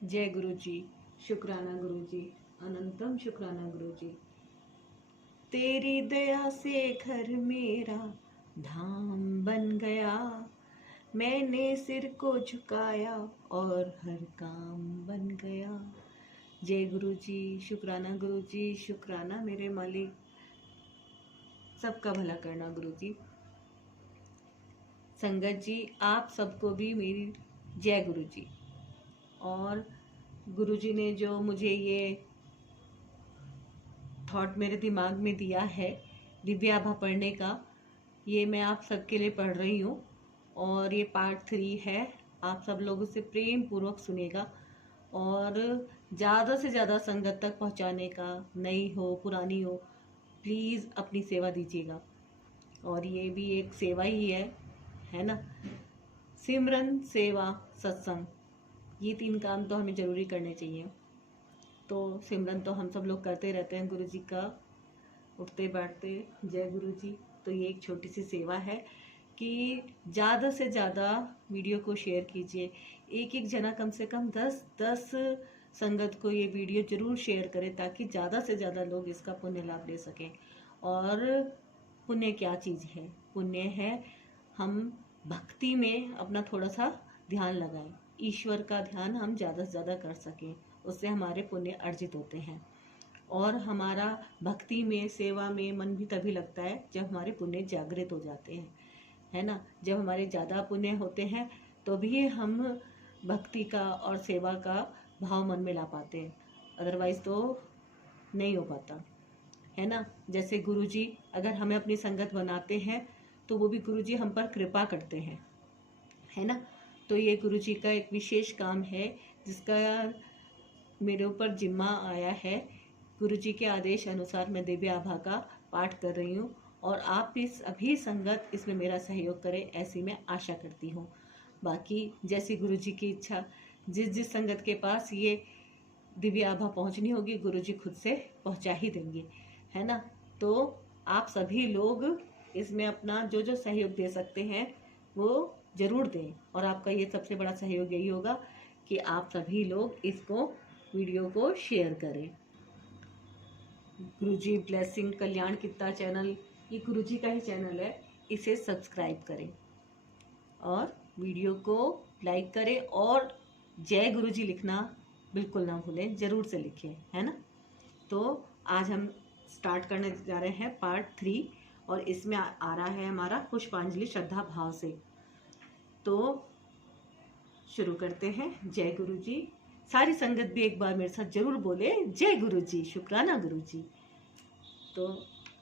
जय गुरु जी। शुक्राना गुरु जी। अनंतम शुक्राना गुरु जी। तेरी दया से घर मेरा धाम बन गया, मैंने सिर को झुकाया और हर काम बन गया। जय गुरु जी। शुक्राना गुरु जी। शुक्राना मेरे मालिक, सबका भला करना गुरु जी। संगत जी, आप सबको भी मेरी जय गुरु जी। और गुरु जी ने जो मुझे ये थॉट मेरे दिमाग में दिया है दिव्य आभा पढ़ने का, ये मैं आप सबके लिए पढ़ रही हूँ। और ये पार्ट 3 है। आप सब लोग उसे प्रेम पूर्वक सुनेगा और ज़्यादा से ज़्यादा संगत तक पहुँचाने का, नई हो पुरानी हो, प्लीज़ अपनी सेवा दीजिएगा। और ये भी एक सेवा ही है ना। सिमरन, सेवा, सत्संग, ये 3 काम तो हमें ज़रूरी करने चाहिए। तो सिमरन तो हम सब लोग करते रहते हैं गुरु जी का, उठते बैठते जय गुरु जी। तो ये एक छोटी सी सेवा है कि ज़्यादा से ज़्यादा वीडियो को शेयर कीजिए। एक एक जना कम से कम 10 संगत को ये वीडियो जरूर शेयर करें, ताकि ज़्यादा से ज़्यादा लोग इसका पुण्य लाभ ले सकें। और पुण्य क्या चीज़ है? पुण्य है हम भक्ति में अपना थोड़ा सा ध्यान लगाएं, ईश्वर का ध्यान हम ज़्यादा से ज़्यादा कर सकें, उससे हमारे पुण्य अर्जित होते हैं। और हमारा भक्ति में, सेवा में मन भी तभी लगता है जब हमारे पुण्य जागृत हो जाते हैं, है ना। जब हमारे ज़्यादा पुण्य होते हैं तो भी हम भक्ति का और सेवा का भाव मन में ला पाते हैं, अदरवाइज तो नहीं हो पाता, है ना। जैसे गुरुजी अगर हमें अपनी संगत बनाते हैं तो वो भी गुरुजी हम पर कृपा करते हैं, है ना। तो ये गुरुजी का एक विशेष काम है जिसका मेरे ऊपर जिम्मा आया है। गुरुजी के आदेश अनुसार मैं दिव्य आभा का पाठ कर रही हूँ और आप भी सभी संगत इसमें मेरा सहयोग करें, ऐसी मैं आशा करती हूँ। बाकी जैसी गुरुजी की इच्छा, जिस संगत के पास ये दिव्य आभा पहुँचनी होगी गुरुजी खुद से पहुँचा ही देंगे, है ना। तो आप सभी लोग इसमें अपना जो जो सहयोग दे सकते हैं वो ज़रूर दें। और आपका ये सबसे बड़ा सहयोग यही होगा कि आप सभी लोग इसको, वीडियो को शेयर करें। गुरुजी ब्लेसिंग कल्याण कित्ता चैनल, ये गुरुजी का ही चैनल है, इसे सब्सक्राइब करें और वीडियो को लाइक करें और जय गुरुजी लिखना बिल्कुल ना भूलें, ज़रूर से लिखें, है ना। तो आज हम स्टार्ट करने जा रहे हैं पार्ट 3 और इसमें आ रहा है हमारा पुष्पांजलि श्रद्धा भाव से। तो शुरू करते हैं। जय गुरु जी। सारी संगत भी एक बार मेरे साथ जरूर बोले जय गुरु जी। शुक्राना गुरु जी। तो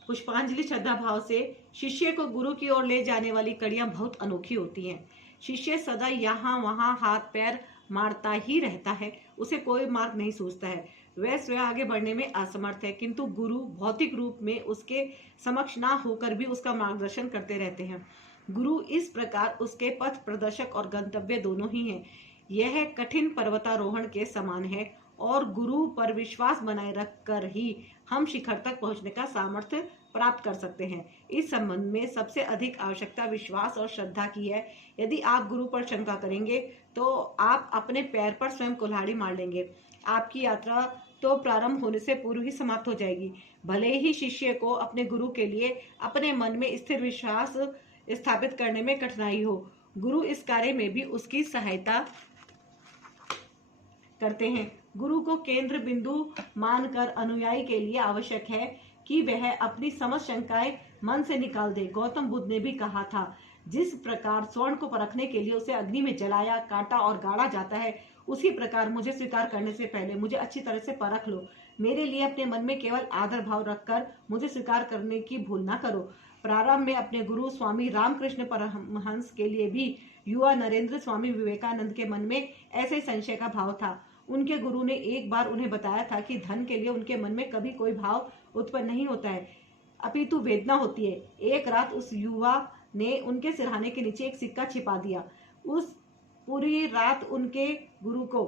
पुष्पांजलि श्रद्धा भाव से। शिष्य को गुरु की ओर ले जाने वाली कड़ियां बहुत अनोखी होती हैं। शिष्य सदा यहाँ वहाँ हाथ पैर मारता ही रहता है, उसे कोई मार्ग नहीं सूझता है, वह स्वयं आगे बढ़ने में असमर्थ है, किंतु गुरु भौतिक रूप में उसके समक्ष ना होकर भी उसका मार्गदर्शन करते रहते हैं। गुरु इस प्रकार उसके पथ प्रदर्शक और गंतव्य दोनों ही हैं। यह कठिन पर्वतारोहण के समान है और गुरु पर विश्वास बनाए रखकर ही हम शिखर तक पहुंचने का सामर्थ्य प्राप्त कर सकते हैं। इस संबंध में सबसे अधिक आवश्यकता विश्वास और श्रद्धा की है। यदि आप गुरु पर शंका करेंगे तो आप अपने पैर पर स्वयं कुल्हाड़ी मार लेंगे। आपकी यात्रा तो प्रारंभ होने से पूर्व ही समाप्त हो जाएगी। भले ही शिष्य को अपने गुरु के लिए अपने मन में स्थिर विश्वास स्थापित करने में कठिनाई हो, गुरु इस कार्य में भी उसकी सहायता करते हैं। गुरु को केंद्र बिंदु मानकर अनुयायी के लिए आवश्यक है कि वह अपनी समस्त शंकाएं मन से निकाल दे। गौतम बुद्ध ने भी कहा था, जिस प्रकार स्वर्ण को परखने के लिए उसे अग्नि में जलाया, काटा और गाड़ा जाता है, उसी प्रकार मुझे स्वीकार करने से पहले मुझे अच्छी तरह से परख लो। मेरे लिए अपने मन में केवल आदर भाव रखकर मुझे स्वीकार करने की भूल ना करो। प्रारंभ में अपने गुरु स्वामी रामकृष्ण परमहंस के लिए भी युवा नरेंद्र स्वामी विवेकानंद के मन में ऐसे ही संशय का भाव था। उनके गुरु ने एक बार उन्हें बताया था कि धन के लिए उनके मन में कभी कोई भाव उत्पन्न नहीं होता है, अपितु वेदना होती है। एक रात उस युवा ने उनके सिरहाने के नीचे एक सिक्का छिपा दिया। उस पूरी रात उनके गुरु को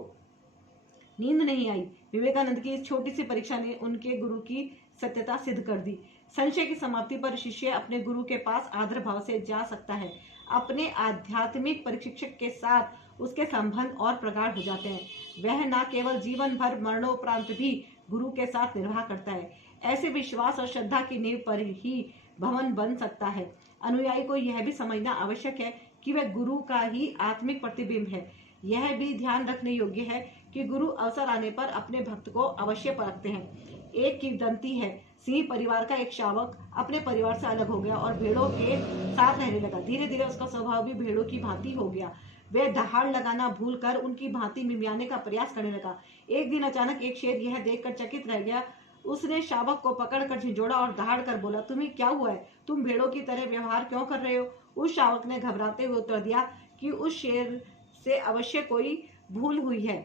नींद नहीं आई। विवेकानंद की इस छोटी सी परीक्षा ने उनके गुरु की सत्यता सिद्ध कर दी। संशय की समाप्ति पर शिष्य अपने गुरु के पास आदर भाव से जा सकता है। अपने आध्यात्मिक प्रशिक्षक के साथ उसके संबंध और प्रगाढ़ हो जाते हैं। वह न केवल जीवन भर मरणोपरांत भी गुरु के साथ निर्वाह करता है। ऐसे विश्वास और श्रद्धा की नींव पर ही भवन बन सकता है। अनुयायी को यह भी समझना आवश्यक है कि वह गुरु का ही आत्मिक प्रतिबिंब है। यह भी ध्यान रखने योग्य है कि गुरु अवसर आने पर अपने भक्त को अवश्य परखते हैं। एक किंवदंती है, सिंह परिवार का एक शावक अपने परिवार से अलग हो गया और भेड़ों के साथ रहने लगा। धीरे धीरे उसका स्वभाव भी भेड़ों की भांति हो गया। वह दहाड़ लगाना भूलकर उनकी भांति मिमियाने का प्रयास करने लगा। एक दिन अचानक एक शेर यह देखकर चकित रह गया। उसने शावक को पकड़कर झिंझोड़ा और दहाड़ कर बोला, तुम्हें क्या हुआ है? तुम भेड़ों की तरह व्यवहार क्यों कर रहे हो? उस शावक ने घबराते हुए उत्तर दिया कि उस शेर से अवश्य कोई भूल हुई है।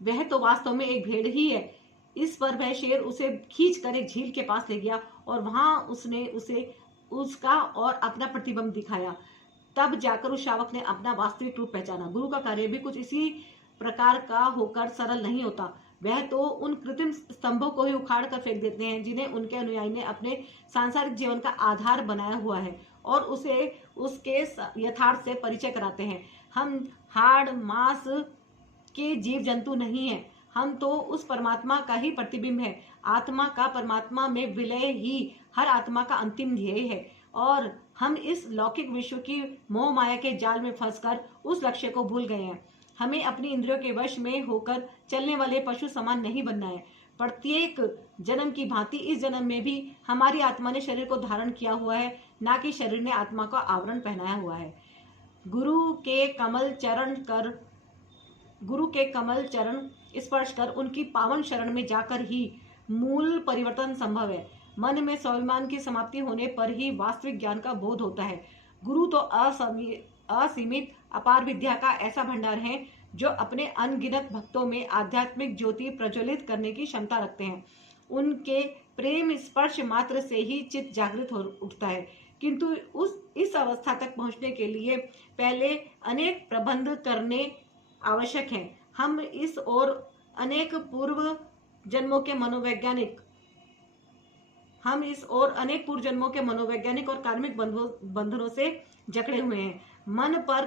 वह तो वास्तव में एक भेड़ ही है। इस पर वह शेर उसे खींचकर एक झील के पास ले गया और वहां उसने उसे उसका और अपना प्रतिबिंब दिखाया। तब जाकर उस शावक ने अपना वास्तविक रूप पहचाना। गुरु का कार्य भी कुछ इसी प्रकार का होकर सरल नहीं होता। वह तो उन कृत्रिम स्तंभों को ही उखाड़ कर फेंक देते हैं जिन्हें उनके अनुयायी ने अपने सांसारिक जीवन का आधार बनाया हुआ है, और उसे उसके यथार्थ से परिचय कराते हैं। हम हाड़ मांस के जीव जंतु नहीं हैं, हम तो उस परमात्मा का ही प्रतिबिंब है। आत्मा का परमात्मा में विलय ही हर आत्मा का अंतिम ध्येय है, और हम इस लौकिक विश्व की मोह माया के जाल में फंसकर उस लक्ष्य को भूल गए हैं। हमें अपनी इंद्रियों के वश में होकर चलने वाले पशु समान नहीं बनना है। प्रत्येक जन्म की भांति इस जन्म में भी हमारी आत्मा ने शरीर को धारण किया हुआ है, ना कि शरीर ने आत्मा को आवरण पहनाया हुआ है। गुरु के कमल चरण स्पर्श कर उनकी पावन शरण में जाकर ही मूल परिवर्तन संभव है। मन में स्वाभिमान की समाप्ति होने पर ही वास्तविक ज्ञान का बोध होता है। गुरु तो असीमित अपार विद्या का ऐसा भंडार है जो अपने अनगिनत भक्तों में आध्यात्मिक ज्योति प्रज्वलित करने की क्षमता रखते हैं। उनके प्रेम स्पर्श मात्र से ही चित्त जागृत हो उठता है, किंतु इस अवस्था तक पहुंचने के लिए पहले अनेक प्रबंध करने आवश्यक हैं। हम इस और अनेक पूर्व जन्मों के मनोवैज्ञानिक और कार्मिक बंधनों से जकड़े हुए हैं। मन पर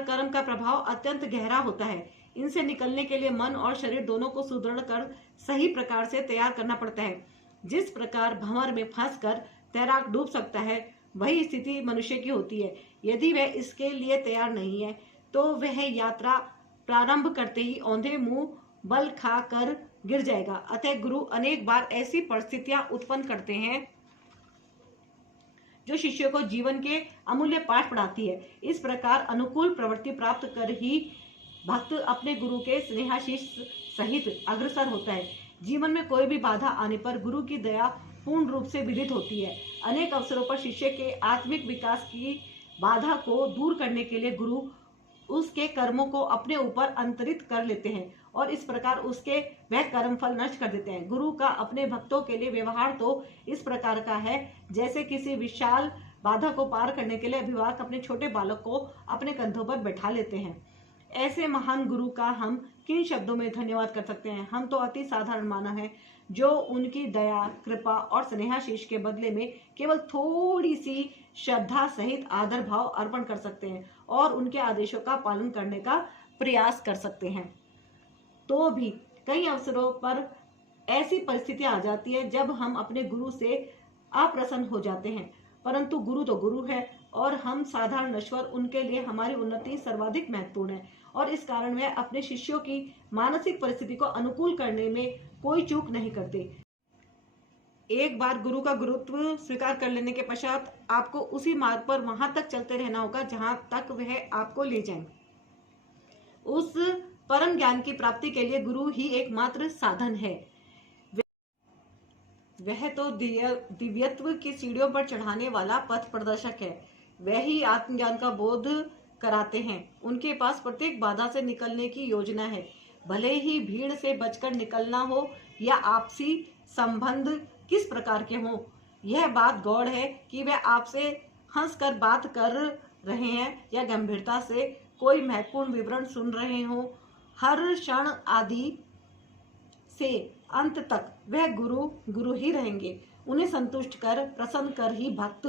कर्म का प्रभाव अत्यंत गहरा होता है। इनसे निकलने के लिए मन और शरीर दोनों को सुदृढ़ कर सही प्रकार से तैयार करना पड़ता है। जिस प्रकार भंवर में फंसकर तैराक डूब सकता है, वही स्थिति मनुष्य की होती है। यदि वह इसके लिए तैयार नहीं है तो वह यात्रा प्रारंभ करते ही औंधे मुंह बल खा कर गिर जाएगा। अतः गुरु अनेक बार ऐसी परिस्थितियां उत्पन्न करते हैं जो शिष्यों को जीवन के अमूल्य पाठ पढ़ाती है। इस प्रकार अनुकूल प्रवृत्ति प्राप्त कर ही भक्त अपने गुरु के स्नेहाशीष सहित अग्रसर होता है। जीवन में कोई भी बाधा आने पर गुरु की दया पूर्ण रूप से विदित होती है। अनेक अवसरों पर शिष्य के आत्मिक विकास की बाधा को दूर करने के लिए गुरु उसके कर्मों को अपने ऊपर अंतरित कर लेते हैं और इस प्रकार उसके वह कर्म फल नष्ट कर देते हैं। गुरु का अपने भक्तों के लिए व्यवहार तो इस प्रकार का है जैसे किसी विशाल बाधा को पार करने के लिए अभिभावक अपने छोटे बालक को अपने कंधों पर बैठा लेते हैं। ऐसे महान गुरु का हम किन शब्दों में धन्यवाद कर सकते हैं? हम तो अति साधारण मानव हैं जो उनकी दया, कृपा और स्नेहाशीष के बदले में केवल थोड़ी सी श्रद्धा सहित आदर भाव अर्पण कर सकते हैं और उनके आदेशों का पालन करने का प्रयास कर सकते हैं। तो भी कई अवसरों पर ऐसी परिस्थितियां आ जाती है जब हम अपने गुरु से अप्रसन्न हो जाते हैं, परंतु गुरु तो गुरु है और हम साधारण नश्वर, उनके लिए हमारी उन्नति सर्वाधिक महत्वपूर्ण है और इस कारण वे अपने शिष्यों की मानसिक परिस्थिति को अनुकूल करने में कोई चूक नहीं करते। एक बार गुरु का गुरुत्व स्वीकार कर लेने के पश्चात आपको उसी मार्ग पर वहां तक चलते रहना होगा जहां तक वह आपको ले जाए। उस परम ज्ञान की प्राप्ति के लिए गुरु ही एकमात्र साधन है। वह तो दिव्यत्व की सीढ़ियों पर चढ़ाने वाला पथ प्रदर्शक है। वह ही आत्मज्ञान का बोध कराते हैं। उनके पास प्रत्येक बाधा से निकलने की योजना है। भले ही भीड़ से बचकर निकलना हो या आपसी संबंध किस प्रकार के हों, यह बात गौड़ है कि वे आपसे हंसकर बात कर रहे हैं या गंभीरता से कोई महत्वपूर्ण विवरण सुन रहे हों। हर क्षण आदि से अंत तक वह गुरु ही रहेंगे। उन्हें संतुष्ट कर, प्रसन्न कर ही भक्त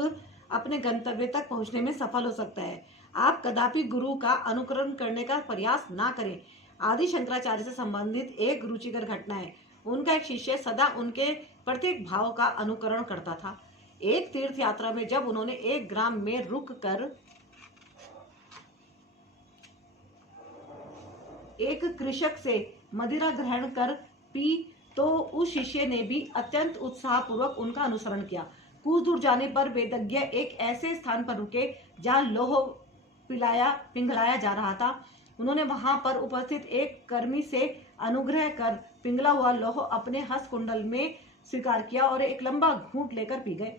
अपने गंतव्य तक पहुंचने में सफल हो सकता है। आप कदापि गुरु का अनुकरण करने का प्रयास ना करें। आदि शंकराचार्य से संबंधित एक रुचिकर घटना है। उनका एक शिष्य सदा उनके प्रत्येक भाव का अनुकरण करता था। एक तीर्थ यात्रा में जब उन्होंने एक ग्राम में रुक कर एक कृषक से मदिरा ग्रहण कर पी तो उस शिष्य ने भी अत्यंत उत्साहपूर्वक उनका अनुसरण किया। कुछ दूर जाने पर वेदज्ञ एक ऐसे स्थान पर रुके जहाँ लोह पिघलाया जा रहा था। उन्होंने वहां पर उपस्थित एक कर्मी से अनुग्रह कर पिघला हुआ लोह अपने हस्त कुंडल में स्वीकार किया और एक लंबा घूंट लेकर पी गए।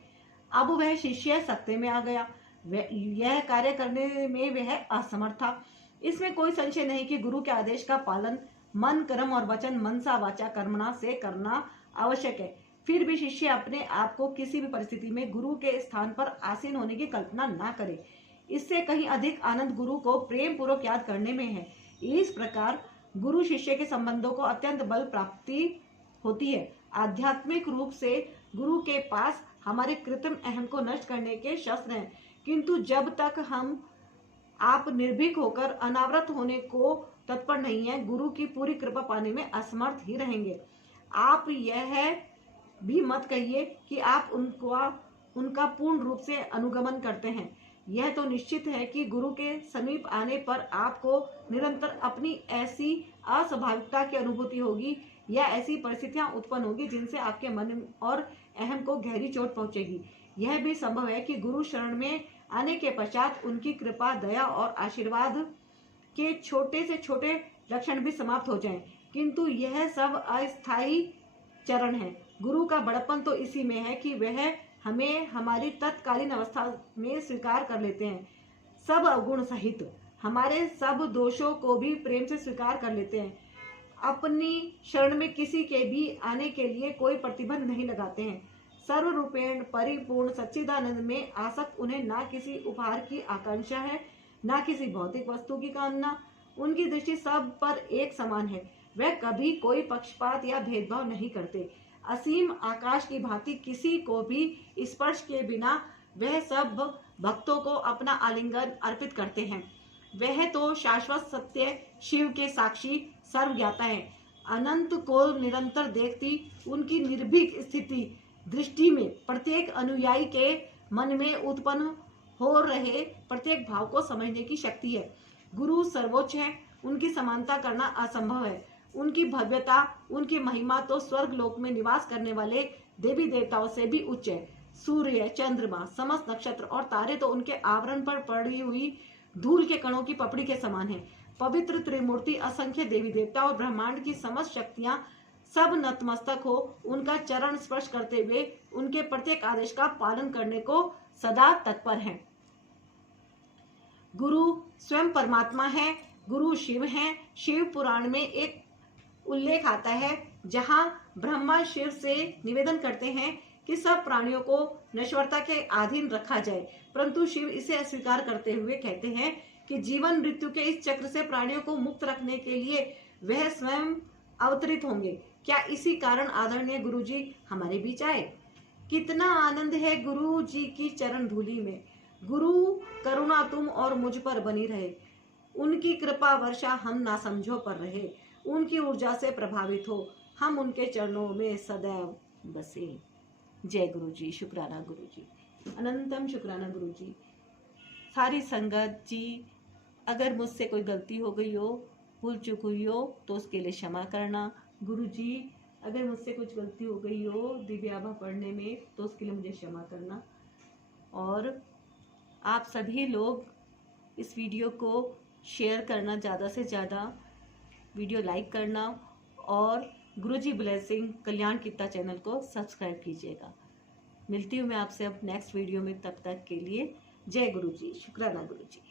अब वह शिष्य सकते में आ गया। यह कार्य करने में वह असमर्थ था। इसमें कोई संशय नहीं कि गुरु के आदेश का पालन मन कर्म और वचन मनसा वाचा कर्मणा से करना आवश्यक है। फिर भी शिष्य अपने आप को किसी भी परिस्थिति में गुरु के स्थान पर आसीन होने की कल्पना ना करे। इससे कहीं अधिक आनंद गुरु को प्रेम पूर्वक याद करने में है। इस प्रकार गुरु शिष्य के संबंधों को अत्यंत बल प्राप्ति होती है। आध्यात्मिक रूप से गुरु के पास हमारे कृत्रिम अहम को नष्ट करने के शस्त्र हैं, किंतु जब तक हम आप निर्भीक होकर अनावृत होने को तत्पर नहीं है, गुरु की पूरी कृपा पाने में असमर्थ ही रहेंगे। आप यह भी मत कहिए कि आप उनका पूर्ण रूप से अनुगमन करते हैं। यह तो निश्चित है कि गुरु के समीप आने पर आपको निरंतर अपनी ऐसी अस्वाभाविकता की अनुभूति होगी या ऐसी परिस्थितियां उत्पन्न होगी जिनसे आपके मन और अहम को गहरी चोट पहुंचेगी। यह भी संभव है कि गुरु शरण में आने के पश्चात उनकी कृपा, दया और आशीर्वाद के छोटे से छोटे लक्षण भी समाप्त हो जाएं, किंतु यह सब अस्थायी चरण है। गुरु का बड़प्पन तो इसी में है कि वह हमें हमारी तत्कालीन अवस्था में स्वीकार कर लेते हैं। सब अवगुण सहित हमारे सब दोषों को भी प्रेम से स्वीकार कर लेते हैं। अपनी शरण में किसी के भी आने के लिए कोई प्रतिबंध नहीं लगाते हैं। सर्वरूपेण परिपूर्ण सच्चिदानंद में आसक्त उन्हें ना किसी उपहार की आकांक्षा है, ना किसी भौतिक वस्तु की कामना। उनकी दृष्टि सब पर एक समान है। वह कभी कोई पक्षपात या भेदभाव नहीं करते। असीम आकाश की भांति किसी को भी स्पर्श के बिना वह सब भक्तों को अपना आलिंगन अर्पित करते हैं। वह तो शाश्वत सत्य शिव के साक्षी सर्वज्ञाता है। अनंत को निरंतर देखती उनकी निर्भीक स्थिति दृष्टि में प्रत्येक अनुयायी के मन में उत्पन्न हो रहे प्रत्येक भाव को समझने की शक्ति है। गुरु सर्वोच्च है, उनकी समानता करना असंभव है। उनकी भव्यता, उनकी महिमा तो स्वर्ग लोक में निवास करने वाले देवी देवताओं से भी उच्च है। सूर्य, चंद्रमा, समस्त नक्षत्र और तारे तो उनके आवरण पर पड़ी हुई धूल के कणों की पपड़ी के समान है। पवित्र त्रिमूर्ति, असंख्य देवी देवता और ब्रह्मांड की समस्त शक्तियां सब नतमस्तक हो उनका चरण स्पर्श करते हुए उनके प्रत्येक आदेश का पालन करने को सदा तत्पर हैं। गुरु स्वयं परमात्मा है। गुरु शिव हैं। शिव पुराण में एक उल्लेख आता है जहां ब्रह्मा शिव से निवेदन करते हैं कि सब प्राणियों को नश्वरता के अधीन रखा जाए, परंतु शिव इसे अस्वीकार करते हुए कहते हैं कि जीवन मृत्यु के इस चक्र से प्राणियों को मुक्त रखने के लिए वह स्वयं अवतरित होंगे। क्या इसी कारण आदरणीय गुरु जी हमारे बीच आए? कितना आनंद है गुरु जी की चरण धूलि में। गुरु करुणा तुम और मुझ पर बनी रहे। उनकी कृपा वर्षा हम ना समझो पर रहे। उनकी ऊर्जा से प्रभावित हो हम उनके चरणों में सदैव बसे। जय गुरु जी। शुक्राना गुरु जी। अनंतम शुक्राना गुरु जी। सारी संगत जी, अगर मुझसे कोई गलती हो गई हो, भूल चूक हुई हो तो उसके लिए क्षमा करना। गुरु जी, अगर मुझसे कुछ गलती हो गई हो दिव्य आभा पढ़ने में तो उसके लिए मुझे क्षमा करना। और आप सभी लोग इस वीडियो को शेयर करना, ज़्यादा से ज़्यादा वीडियो लाइक करना और गुरुजी ब्लेसिंग कल्याण कीर्ता चैनल को सब्सक्राइब कीजिएगा। मिलती हूँ मैं आपसे अब नेक्स्ट वीडियो में, तब तक के लिए जय गुरु जी। शुक्राना गुरु जी।